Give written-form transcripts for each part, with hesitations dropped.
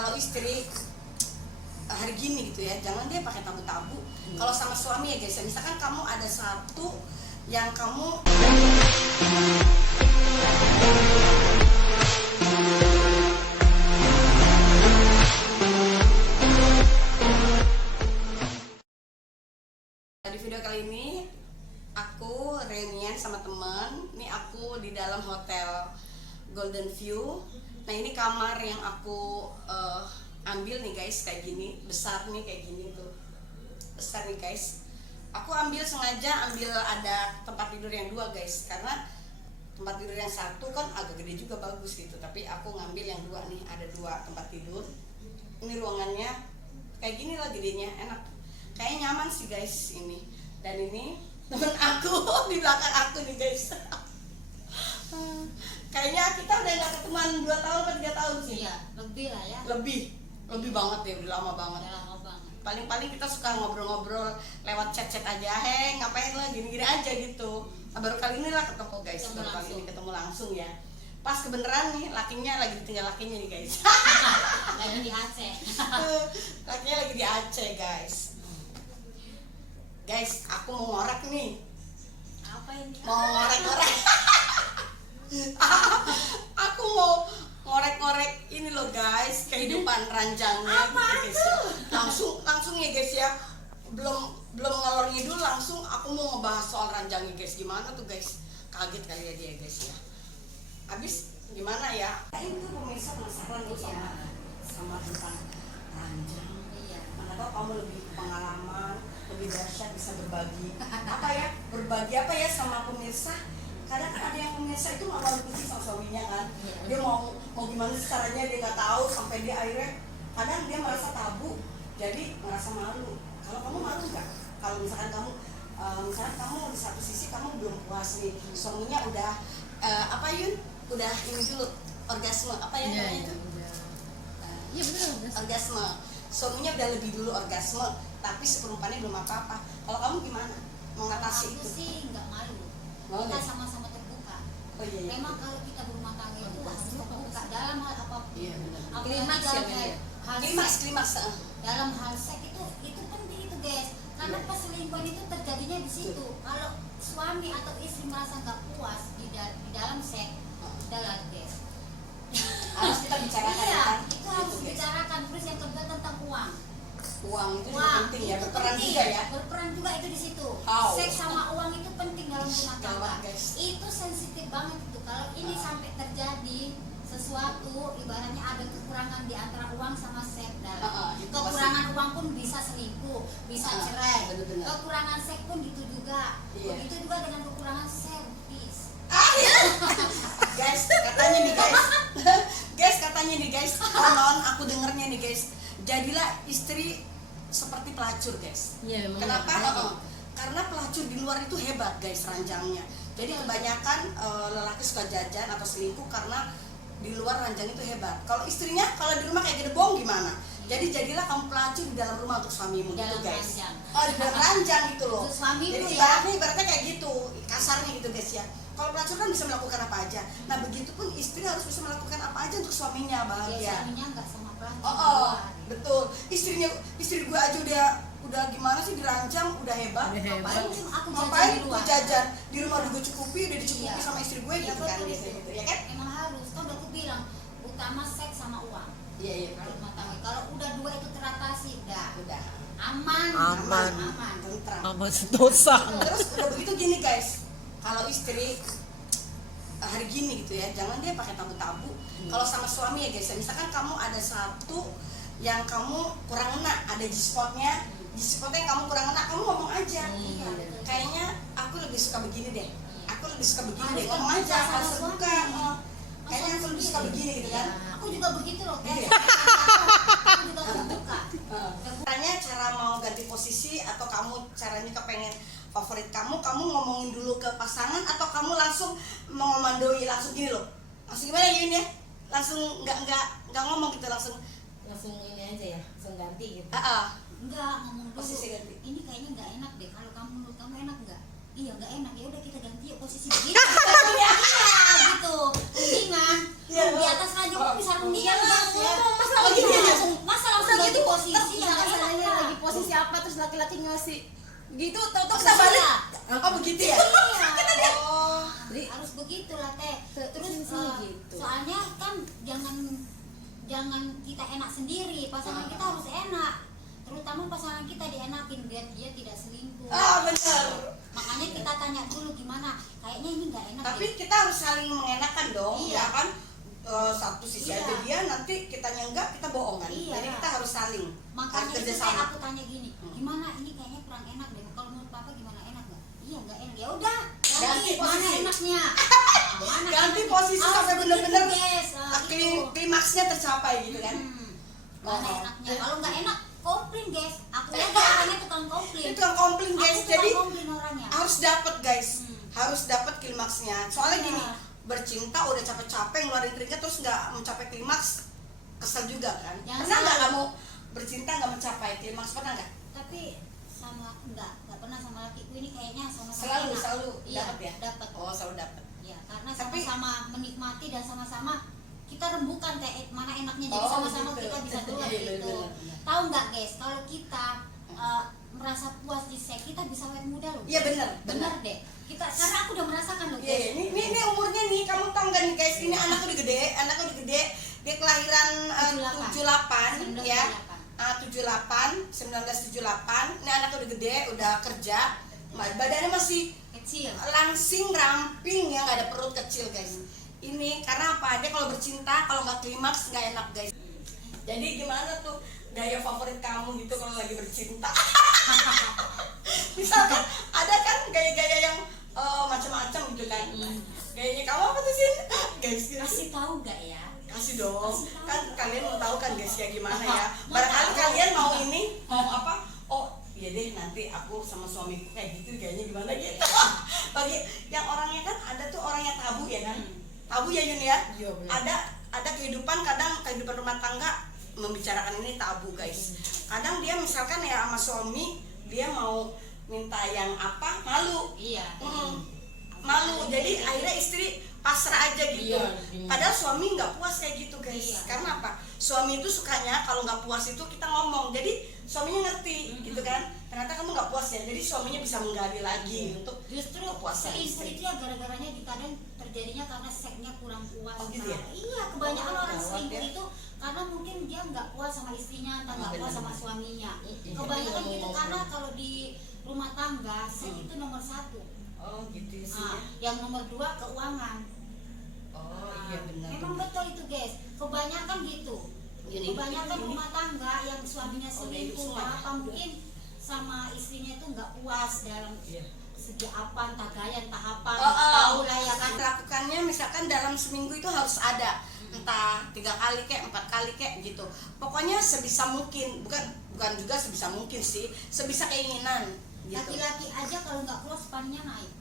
kalau istri hari gini gitu ya, jangan dia pakai tabu-tabu. Kalau sama suami ya guys, misalkan kamu ada satu yang kamu di video kali ini aku reunian sama temen. Ini aku di dalam hotel Golden View. Nah ini kamar yang aku ambil nih guys, kayak gini, besar nih kayak gini tuh, besar nih guys. Aku ambil sengaja ambil ada tempat tidur yang dua guys, karena tempat tidur yang satu kan agak gede juga bagus gitu, tapi aku ngambil yang dua nih, ada dua tempat tidur. Ini ruangannya kayak gini lah gedenya, enak, kayak nyaman sih guys ini. Dan ini temen aku di belakang aku nih guys. Kayaknya kita udah gak ketemuan 2 tahun atau 3 tahun sih. Iya, lebih lah ya. Lebih banget ya, udah lama banget. Paling-paling kita suka ngobrol-ngobrol lewat chat-chat aja, ngapain lah gini-gini aja gitu. Nah, baru kali ini lah ketemu guys, baru kali ini ketemu langsung ya. Pas kebenaran nih, lakinya lagi ditinggal lakinya nih guys. Lagi di Aceh. Lakinya lagi di Aceh guys. Guys, aku mau ngorek nih. Apa ini? Mau ngorek-ngorek. Aku mau ngorek-ngorek ini loh guys, kehidupan ranjangnya gitu guys ya. Langsung ya guys ya, belum ngalor ngidul, langsung aku mau ngebahas soal ranjangnya guys. Gimana tuh guys, kaget kali ya dia guys ya. Habis gimana ya, ini tuh pemirsa penasaran nih sama tentang ranjang. Mana tahu kamu lebih pengalaman, lebih dahsyat, bisa berbagi berbagi apa ya sama pemirsa. Kadang kan ada yang pemirsa itu nggak mau diskusi sama suaminya kan, dia mau gimana sih caranya, dia nggak tahu, sampai dia akhirnya kadang dia merasa tabu, jadi merasa malu. Kalau kamu malu nggak? Kalau misalkan kamu di satu sisi kamu belum puas nih, suaminya udah udah ini dulu, orgasme apa ya namanya itu? Iya betul. Orgasme, suaminya udah lebih dulu orgasme, tapi seperempannya belum apa-apa. Kalau kamu gimana mengatasi Aku itu? sih nggak malu. Mau Kita deh. sama-sama terbuka. Oh iya, iya. Memang kalau kita berumah tangga itu harus terbuka dalam hal apapun. Iya, benar. Apalagi Klimaks ya, dalam benar ya? hal Klimaks. seks. Dalam hal seks itu penting itu guys. Karena Iya. perselingkuhan itu terjadinya di situ. Kalau suami atau istri merasa nggak puas di dalam seks, udahlah guys. Harus kita bicarakan Iya, kan? itu harus Gitu, guys. dibicarakan. Terus yang kedua tentang uang. Uang itu juga Uang penting ya, itu berperan penting. juga ya. Berperan juga itu di situ. How? Seks sama uang itu penting dalam rumah tangga. Gawat, guys. Itu sensitif banget itu. Kalau ini sampai terjadi sesuatu, ibaratnya ada kekurangan di antara uang sama seks. Itu Kekurangan uang pun bisa selingkuh, bisa cerai. bener-bener. Kekurangan seks pun gitu juga. Iya. Begitu juga dengan kekurangan servis. Guys, katanya nih guys. Guys, katanya nih guys. Konon aku dengernya nih guys. Jadilah istri seperti pelacur guys. Iya, Kenapa? Karena pelacur di luar itu hebat guys ranjangnya. Jadi kebanyakan lelaki suka jajan atau selingkuh karena di luar ranjang itu hebat. Kalau istrinya, kalau di rumah kayak gede bong gimana? Jadi jadilah kamu pelacur di dalam rumah untuk suamimu gitu Dalam guys. ranjang. Di dalam ranjang gitu loh. Untuk suamimu Jadi ya. ibaratnya kayak gitu, kasarnya gitu guys ya. Kalau pelacur kan bisa melakukan apa aja. Nah begitu pun istri harus bisa melakukan apa aja untuk suaminya bahagia. Suaminya nggak sama pelacur. Betul. Istri gue aja udah gimana sih diranjang, udah hebat. Ngapain cuma aku Ngapain jajan di gue luar? jajan di rumah udah gue cukupi, udah dicukupi Iya. sama istri gue Ya, gitu kan betul biasanya itu. gitu ya kan? Emang harus. Kan udah aku bilang utama seks sama uang. Iya Kalau rumah tangga. Kalau udah dua itu teratasi, udah aman. Aman. tentram. Amat dosa. Terus udah begitu gini guys, kalau istri hari gini gitu ya, jangan dia pakai tabu-tabu. Kalau sama suami ya guys, misalkan kamu ada satu yang kamu kurang enak, ada G-spotnya yang kamu kurang enak, kamu ngomong aja. Kayaknya aku lebih suka begini deh, aku lebih suka begini deh, ngomong aja, harus terbuka. Kayaknya aku lebih suka begini gitu kan. Aku juga begitu loh guys. Iya. Aku juga terbuka. Caranya, cara mau ganti posisi atau kamu caranya kepengen favorit kamu ngomongin dulu ke pasangan atau kamu langsung mengomandoi langsung gini loh, langsung gimana ya ini ya, langsung nggak ngomong gitu, langsung ini aja ya, langsung ganti gitu. Enggak, ngomong dulu. Posisi ganti. Ini kayaknya nggak enak deh. Kalau kamu menurut kamu enak nggak? Iya nggak enak, ya udah kita ganti ya posisi begini. Iya gitu. Mendingan Iya, di atas ranjang kok bisa mendingan iya, Mas, ya. oh gitu ya. pasti gitu, tau Terus kita balik. iya. Oh begitu ya? Iya. Oh. Harus begitu lah teh. Terus gitu. soalnya kan jangan kita enak sendiri, pasangan kita harus enak. Terutama pasangan kita dienakin biar dia tidak selingkuh. Ah benar. Makanya kita tanya dulu gimana. Kayaknya ini nggak enak. Tapi deh. kita harus saling mengenakan dong, Iya. ya kan? Satu sisi Iya. aja dia, nanti kitanya enggak, kita bohong kan? Iya. Jadi kita harus saling, Makanya harus itu kerja kayak sama. aku tanya gini, gimana ini kayaknya kurang enak deh. Kalau menurut papa gimana, enak nggak? Iya nggak enak. Ya udah, Ganti ganti mana posisi. enaknya. Mana Ganti enaknya. posisi Harus sampai begitu, bener-bener guys. Gitu. klimaksnya tercapai gitu kan? Mana Oh. enaknya. Kalau nggak enak, komplain guys. Aku lagi orangnya tukang komplain. Itu yang komplain guys, Aku jadi tukang komplain orangnya. harus dapat guys, Hmm. harus dapat klimaksnya. Soalnya Iya. gini, bercinta udah capek-capek ngeluarin keringat terus nggak mencapai klimaks, kesel juga kan? Jangan Pernah nggak salah. kamu bercinta nggak mencapai klimaks, pernah nggak? Tapi sama nggak pernah sama lakiku ini kayaknya sama-sama Selalu enak. selalu Iya, dapat ya? dapat. Oh selalu dapat. Ya, karena Tapi- sama-sama menikmati dan sama-sama kita rembukan teh mana enaknya, jadi Oh, sama-sama gitu. kita bisa keluar Iya, gitu. benar. Tahu nggak guys, kalau kita merasa puas di seks, kita bisa awet muda loh. Iya benar, Bener deh. Kita karena aku udah merasakan loh Iya, guys. ini umurnya nih, kamu tahu nggak nih guys, ini anakku udah gede, dia kelahiran 78 ya, 1978, ini anakku udah gede, udah kerja, badannya masih Kecil. langsing, ramping ya, nggak ada perut kecil guys. Ini karena apa? Dia kalau bercinta, kalau nggak klimaks nggak enak guys. Jadi gimana tuh gaya favorit kamu gitu kalau lagi bercinta? Misalkan ada kan gaya-gaya yang macam-macam gitu kan. Gayanya kamu apa tuh sih guys? Kasih tahu nggak ya? Kasih dong. Kasih tahu. Kan kalian mau tahu kan guys ya gimana ya. Mau Barangkali tahu. kalian mau ini, mau apa? Oh iya deh, nanti aku sama suamiku kayak gitu kayaknya gimana gitu. Bagi yang orangnya kan ada tuh orang yang tabu ya kan. Tabu ya Yun ya. Iya, benar. Ada kehidupan rumah tangga membicarakan ini tabu guys. Kadang dia misalkan ya sama suami, dia mau minta yang apa, malu. Iya. Malu, jadi akhirnya istri pasrah aja gitu. Iya, iya. Padahal suami nggak puas kayak gitu guys. Iya. Karena apa? Suami itu sukanya kalau nggak puas itu kita ngomong. Jadi suaminya ngerti gitu kan. Ternyata kamu nggak puas ya. Jadi suaminya bisa menggali lagi untuk Justru kepuasan selingkuh istri. itu ya gara-garanya kadang terjadinya karena seksnya kurang puas. Oh, gitu ya? Iya, kebanyakan Oh, orang gawat selingkuh ya. itu karena mungkin dia nggak puas sama istrinya atau nggak puas sama suaminya. Iya. Kebanyakan Iya. gitu karena kalau di rumah tangga seks itu nomor 1. Oh gitu sih. Nah, yang nomor 2 keuangan. Oh iya benar. Memang betul itu guys. Kebanyakan gitu. Ini- Kebanyakan ini- rumah tangga yang suaminya Oh, selingkuh, ini semua. apa mungkin sama istrinya itu nggak puas dalam Iya. segi apa, entah gaya, entah apa, Oh, tahu lah ya kan. Lakukannya misalkan dalam seminggu itu harus ada entah 3 kali kek 4 kali kek gitu. Pokoknya sebisa mungkin, bukan juga sebisa mungkin sih, sebisa keinginan gitu. Laki-laki aja kalau nggak puas spannya naik.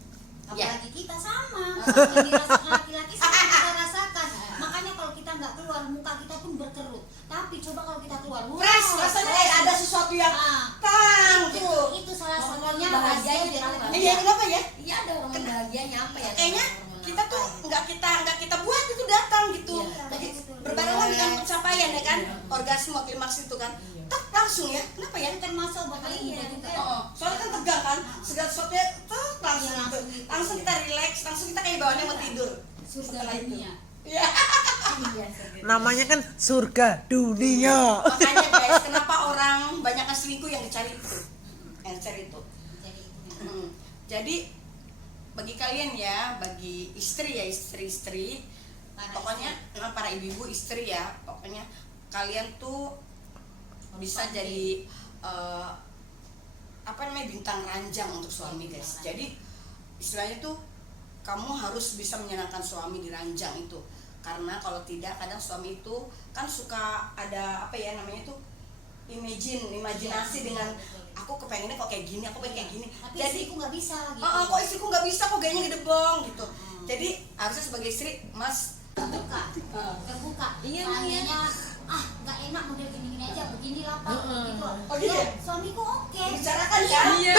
Ya. Apalagi kita sama. Yang dirasakan laki-laki sama yang kita rasakan. Makanya kalau kita nggak keluar, muka kita pun berkerut. Tapi coba kalau kita keluar, Fresh, rasanya kayak ada sesuatu yang tang itu, gitu. itu salah Hormon satunya bahagianya hasil apa? dari- Iya, kenapa ya? Iya ada hormon bahagianya apa ya? Kayaknya Hormon kita apa tuh ya? nggak kita buat, itu datang gitu. Iya. Jadi Betul. berbarengan dengan pencapaian ya kan, Iya. orgasme klimaks itu kan, Iya. tak langsung ya. Kenapa ya? Yang termasuk bakal Iya, muda juga. Oh, soalnya kan tegang kan, segala sesuatunya tuh langsung Iya, gitu. langsung gitu. Langsung kita relax, langsung kita kayak bawaannya mau tidur. Surga Setelah itu. dunia. Iya. Iya, seperti itu. Namanya kan surga dunia. Makanya guys, kenapa orang banyak selingkuh yang dicari itu, yang cari itu. Jadi itu memang. Jadi bagi kalian ya, bagi istri ya, istri-istri, Para pokoknya para ibu-ibu istri ya, pokoknya kalian tuh bisa jadi apa namanya, bintang ranjang untuk suami guys. Jadi istilahnya tuh kamu harus bisa menyenangkan suami di ranjang itu, karena kalau tidak kadang suami itu kan suka ada apa ya namanya tuh imajinasi Iya, dengan betul. aku kepengennya kok kayak gini, aku pengen kayak gini. Tapi Jadi istriku nggak bisa gitu. kok istriku nggak bisa, kok gayanya gedebong gitu. Jadi harusnya sebagai istri mas terbuka, terbuka. Iya, Seandainya nggak enak model gini-gini aja, begini lah Pak, gitu. Oh, gitu ya? Suamiku oke. bicarakan kan? Iya.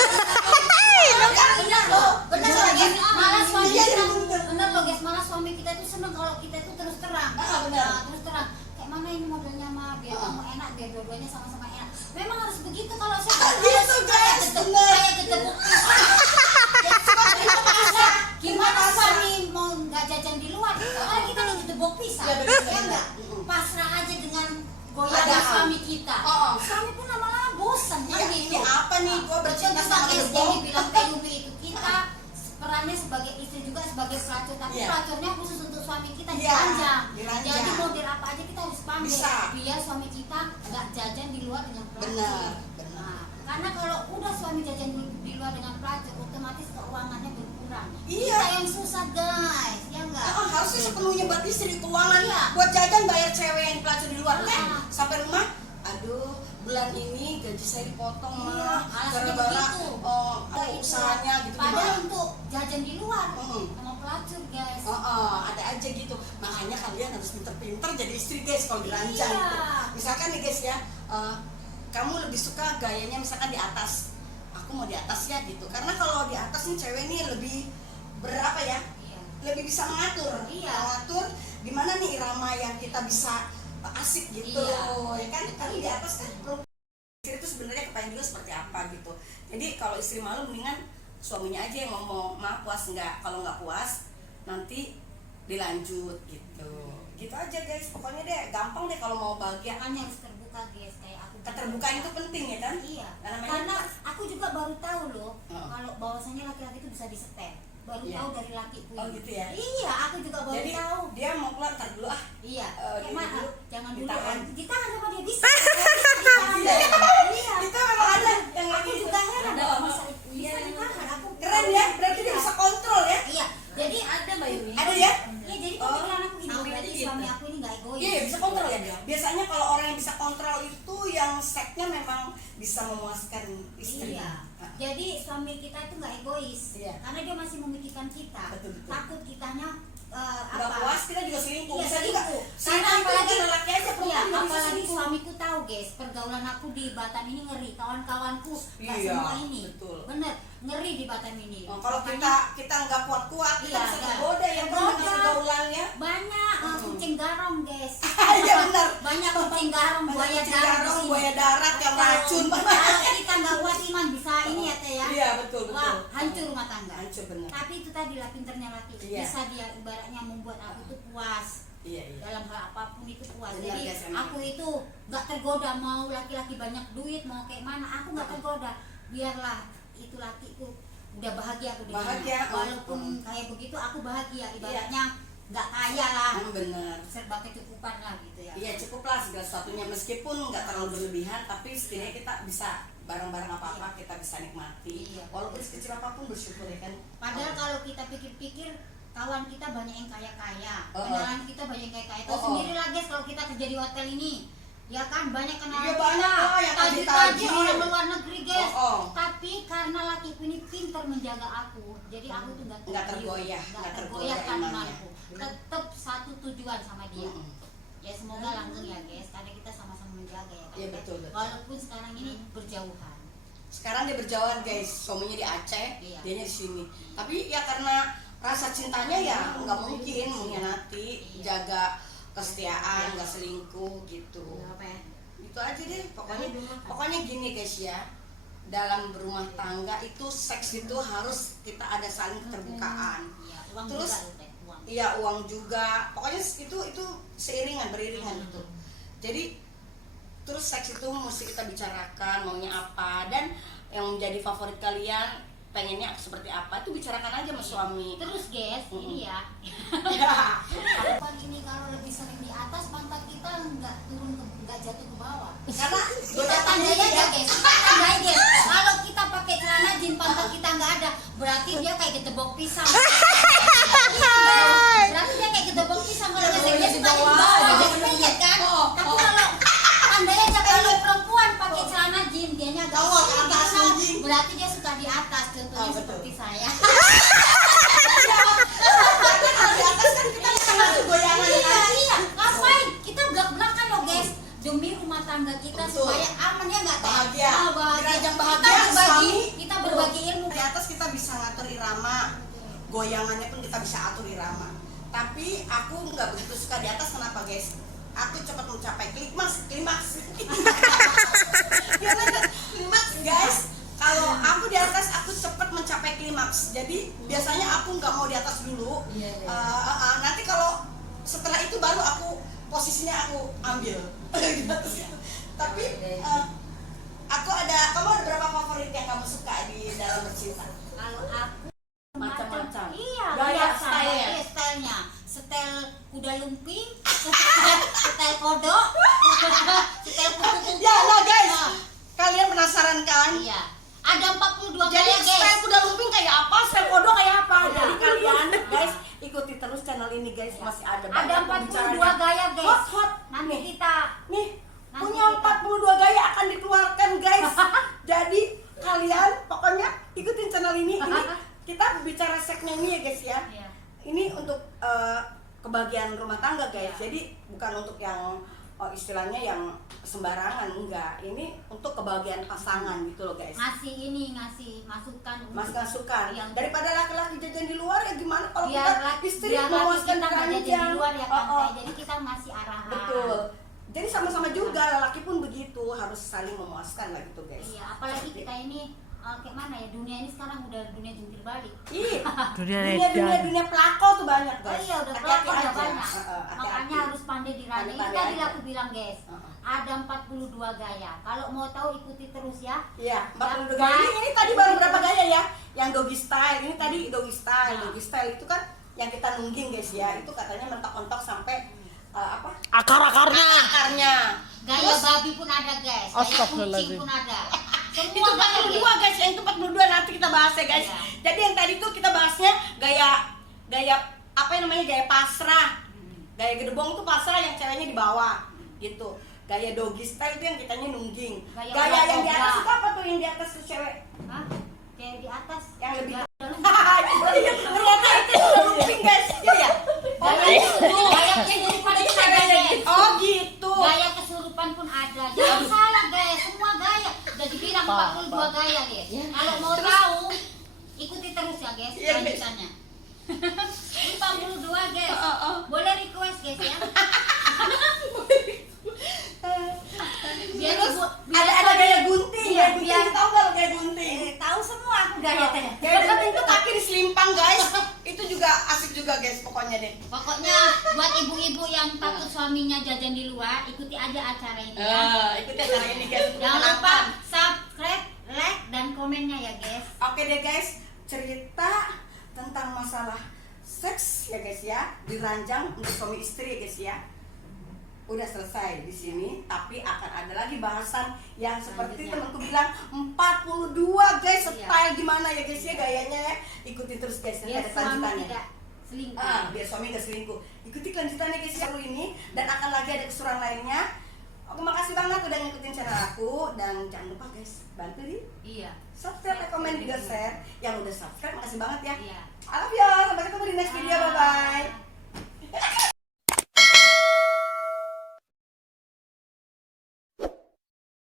Benar loh, benar loh guys. Malah suami Iya, kita, benar. benar loh guys. Malah suami kita itu seneng kalau kita itu terus terang. Benar. Nah, terus terang. Kayak mana ini modelnya mah, biar kamu enak, biar dua-duanya sama-sama enak. Memang harus begitu kalau saya. Gitu guys, bener ditepuk pisang. Ya, gimana suami mau nggak jajan di luar? Kalau kita ditepuk pisang, Ya, benar, ya benar. enggak? Pasrah aja dengan goyang Adaan. suami kita. Oh. Suami pun lama-lama bosan kan Iya, gitu. ini apa nih? Gua bercinta sama Jadi gedebong. bilang Teyumi itu kita perannya sebagai istri juga sebagai pelacur, tapi Iya. pelacurnya khusus untuk suami kita Iya, diranjang. diranjang. Jadi model apa aja kita harus pandai Bisa. biar suami kita nggak jajan di luar dengan pelacur. Benar, benar. Nah, karena kalau udah suami jajan di luar dengan pelacur, otomatis keuangannya berkurang. Iya. Kita yang susah guys, ya enggak? Harusnya sepenuhnya buat istri keuangan. Iya. Buat jajan bayar cewek yang pelacur di luar kan. Ah. Sampai rumah, aduh bulan ini gaji saya dipotong Iya, mah alasannya gara-gara begitu. Itu. usahanya gitu Padahal gimana. untuk jajan di luar Mm-mm. sama pelacur guys. Ada aja gitu. Makanya kalian harus pinter-pinter jadi istri guys kalau dirancang Iya. gitu. Misalkan nih guys ya, kamu lebih suka gayanya misalkan di atas. Aku mau di atas ya gitu. Karena kalau di atas nih cewek nih lebih berapa ya? Iya. Lebih bisa mengatur. Iya. Mengatur di mana nih irama yang kita bisa asik gitu. Iya. Ya kan? Kalau di atas kan istri itu sebenarnya kepengen juga seperti apa gitu. Jadi kalau istri malu mendingan suaminya aja yang ngomong, "Ma, puas nggak?" Kalau nggak puas nanti dilanjut gitu. Gitu aja guys. Pokoknya deh gampang deh kalau mau bahagia. Makanya harus terbuka guys, kayak aku. Keterbukaan itu penting ya kan? Iya. Namanya Karena aku juga baru tahu loh Oh. kalau bahwasannya laki-laki itu bisa disetel. Baru Iya. tahu dari lakiku. Oh, ini. gitu ya? Iya, aku juga baru Jadi tahu. dia mau keluar ntar dulu ah. Iya. gini Emang dulu, jangan dulu. ditahan. Ditahan sama dia bisa. Ditahan. Iya. Itu memang ada yang Aku gitu. juga heran Ada, masa iya. bisa ditahan. Aku Keren ya, berarti dia Iya. bisa kontrol ya. Iya. Jadi Ada Mbak Yumi. Ada ya? Iya, jadi Oh. pemikiran aku ini Sampai berarti gitu. suami aku ini nggak egois. Iya, bisa kontrol ya. Biasanya kalau orang yang bisa kontrol itu yang seksnya memang bisa memuaskan istri. Iya. Nah, Jadi suami kita itu nggak egois, Iya. karena dia masih memikirkan kita. Betul, betul. Takut kitanya nggak puas kita juga selingkuh. Iya, Bisa juga. selingkuh. Karena Karena apalagi bukan laki aja iya, perempuan juga bisa apalagi selingkuh. suamiku tahu guys, pergaulan aku di Batam ini ngeri. Kawan-kawanku nggak Iya, semua ini. betul. Bener, ngeri di Batam ini. Oh, kalau Makanya kita nggak kuat-kuat, kita Iya, bisa iya. tergoda yang Tergoda. dengan pergaulannya. banyak kucing garong guys. Iya benar. Banyak kucing garong, Banyak buaya kucing darat di garong, sini. buaya darat yang racun. Kalau kita nggak kuat iman bisa ini ya teh ya. Iya, betul, betul. Wah, hancur rumah tangga. Hancur benar. Tapi itu tadi lah pinternya laki. Iya. Bisa dia ibaratnya membuat aku tuh puas. Iya, iya. Dalam hal apapun itu puas. Benar, Jadi guys, emang. aku itu nggak tergoda mau laki-laki banyak duit mau kayak mana. Aku nggak tergoda. Biarlah itu lakiku udah bahagia aku di sana. Bahagia, Walaupun kayak begitu aku bahagia. Ibaratnya nggak kaya lah. Benar. Serba kecukupan lah gitu ya. Iya cukup lah segala sesuatunya meskipun nggak terlalu berlebihan tapi setidaknya kita bisa barang-barang apa-apa kita bisa nikmati Iya. walaupun sekecil apapun bersyukur ya kan. Padahal kalau kita pikir-pikir kawan kita banyak yang kaya-kaya, Oh, kenalan kita banyak yang kaya-kaya. Tahu Oh, sendiri lah guys kalau kita kerja di hotel ini, ya kan banyak kenalan Iya, kita, banyak lah yang taji-taji taji-taji. orang luar negeri guys. Oh. Tapi karena lakiku ini pintar menjaga aku, jadi aku tuh Nggak tergoyah, nggak tergoyah imannya. kandunganku. Tetap satu tujuan sama dia. Mm-mm. Ya semoga langgeng ya guys, karena kita sama-sama menjaga ya kan. Iya, betul, betul. Walaupun sekarang ini berjauhan. Sekarang dia berjauhan guys, suaminya di Aceh, Iya. dianya di sini. Tapi ya karena rasa cintanya ya nggak mungkin mengkhianati, Iya. jaga kesetiaan, nggak selingkuh gitu. Apa ya? Itu aja deh pokoknya gini guys ya, dalam berumah tangga itu seks itu harus kita ada saling keterbukaan. Iya, uang Terus juga loh, Teh, uang. iya uang juga, pokoknya itu beriringan gitu. Jadi terus seks itu mesti kita bicarakan maunya apa dan yang menjadi favorit kalian pengennya seperti apa itu bicarakan aja sama suami. Terus guys, ini ya. Ya. Apa ini kalau lebih sering di atas pantat kita nggak jatuh ke bawah. Karena Kita tandai aja guys, kita tandai guys. Kalau kita pakai celana jeans pantat kita nggak ada, berarti dia kayak ketebok pisang. Berarti dia kayak ketebok pisang kalau dia suka di bawah. Iya kan? Tapi kalau tandai aja kalau perempuan pakai celana jeans dianya agak Oh, tinggi, atas karena jeans. berarti dia suka di atas. Contohnya Oh, betul. seperti saya. karena kalau di atas kan kita bisa ngatur goyangan Iya, kan. iya. Ngapain? Kita belak-belakan loh guys. Demi rumah tangga kita Betul. supaya aman ya nggak Teh? Bahagia. Ah, bahagia. Dirajang bahagia, Kita berbagi, suami. kita berbagi ilmu. Di atas kita bisa ngatur irama, goyangannya pun kita bisa atur irama. Tapi aku nggak begitu suka di atas, kenapa guys? Aku cepat mencapai klimaks. Gimana? Klimaks guys. Kalau aku di atas aku Tapi kamu ada berapa favorit yang kamu suka di dalam bercinta? Kalau aku Macam-macam. Iya, Gaya biasa, style-nya. iya, stylenya. Setel kuda lumping, setel kodok, setel kupu-kupu. Ya, nah guys, Nah, kalian penasaran kan? iya. Ada 42 Jadi gaya, style guys. kuda lumping kayak apa, style kodok kayak apa? Ada. Jadi kalian guys ikuti terus channel ini guys, masih ada Ada banyak 42 gaya, guys. Hot. Nanti Nih, kita nih Nanti punya kita- 42 gaya akan dikeluarkan guys. Jadi kalian pokoknya ikutin channel ini. Ini kita bicara segmen ini ya guys ya. Iya. Ini untuk kebahagiaan rumah tangga guys. Jadi bukan untuk yang istilahnya yang sembarangan, enggak. Ini untuk kebahagiaan pasangan gitu loh guys. ngasih masukan Mas masukan Yang- daripada laki-laki jajan di luar ya gimana kalau biar kita laki istri biar laki memuaskan kita nggak jajan di ranjang. luar ya kan, Oh, oh. jadi kita ngasih arahan. Betul. Jadi sama-sama juga lelaki pun begitu, harus saling memuaskan lah gitu guys. Iya, apalagi kita ini kayak mana ya, dunia ini sekarang udah dunia jungkir balik. Ih, Dunia dunia pelakor tuh banyak Oh guys. iya, udah Hati-hati pelakor udah aja. banyak. Hati-hati. Makanya harus pandai dirancang. Ini Pandai-pandai tadi aja. aku bilang guys, ada 42 gaya. Kalau mau tahu ikuti terus ya. Iya, 42 gaya. Ini tadi baru berapa gaya ya? Yang doggy style. Ini tadi doggy style. Nah. Doggy style itu kan yang kita nungging guys ya. Itu katanya mentok-mentok sampai apa? Akar-akarnya. Akarnya. Gaya Terus, babi pun ada guys. Gaya kucing Astagfirullahaladzim. pun ada. itu Semua gaya 42 guys. guys, yang itu 42 nanti kita bahas ya guys. Iya. Jadi yang tadi tuh kita bahasnya gaya apa yang namanya gaya pasrah. Gaya gedebong tuh pasrah yang ceweknya di bawah gitu. Gaya doggy style itu yang kitanya nungging. Gaya Gaya yang di cobra. atas itu apa tuh, yang di atas tuh cewek? Hah? Kayak di atas. Yang lebih Gaya- Iya, ternyata itu udah lumping guys. Iya ya. Oh, Gaya gaya kesurupan Ini pun ada ceweknya guys. gitu. Oh gitu. Gaya kesurupan pun ada. Jangan salah guys, semua gaya. Udah dibilang 42 gaya guys. Kalau mau tahu, ikuti terus ya guys Iya, guys. lanjutannya. Ini 42 guys. Oh. Boleh request guys ya. Biar Terus ibu- ada gaya gunting, Iya, gaya gunting. biar- Tahu nggak lo gaya gunting? Tahu semua aku gaya teh. Gaya gunting tuh kaki diselimpang guys. Itu juga asik juga guys pokoknya deh. Pokoknya buat ibu-ibu yang takut suaminya jajan di luar, ikuti aja acara ini ya. Ikuti acara ini guys. untuk Jangan lupa menyenangkan. subscribe, like, dan komennya ya guys. Oke deh guys, cerita tentang masalah seks ya guys ya, diranjang untuk suami istri ya guys ya. Udah selesai di sini, tapi akan ada lagi bahasan yang seperti Selanjutnya. temanku bilang 42 guys, Iya. style gimana ya guys ya gayanya ya. Ikuti terus guys, nanti Biar ada suami kelanjutannya. tidak selingkuh. Biar suami gak selingkuh. Ikuti kelanjutannya guys ya ini, dan akan lagi ada keseruan lainnya. Oke, makasih banget udah ngikutin channel aku, dan jangan lupa guys, bantu di Iya. subscribe, komen, juga share. Yang udah subscribe makasih banget ya. Iya. I love you all.